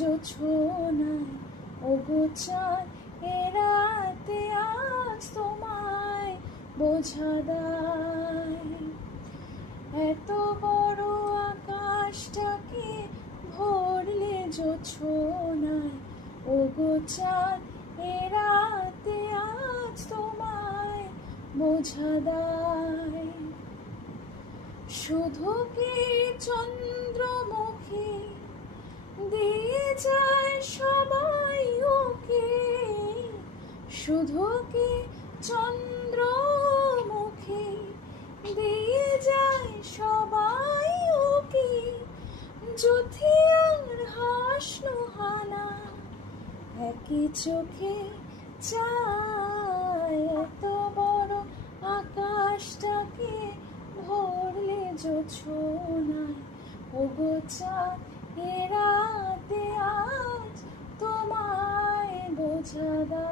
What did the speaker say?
জোছনায় ওগো চাঁদ এ রাতে আজ তোমায় বোঝা দায়। এত বড় আকাশটাকে ভরলে জোছনায় ওগো চাঁদ এ রাতে আজ তোমায় বোঝা দায়। শুধু কি চন্দ্রমুখী দিয়ে যায় সবাই ওকে, শুধু কি চন্দ্রমুখী দিয়ে যায় সবাই ওকে, যুথিয়ার হাসলো হানা একই চোখে চায়। এত বড় আকাশটাকে ভরলে জোছনায় ওগো চাঁদ এ রাতে আজ তোমায় বোঝা দায়।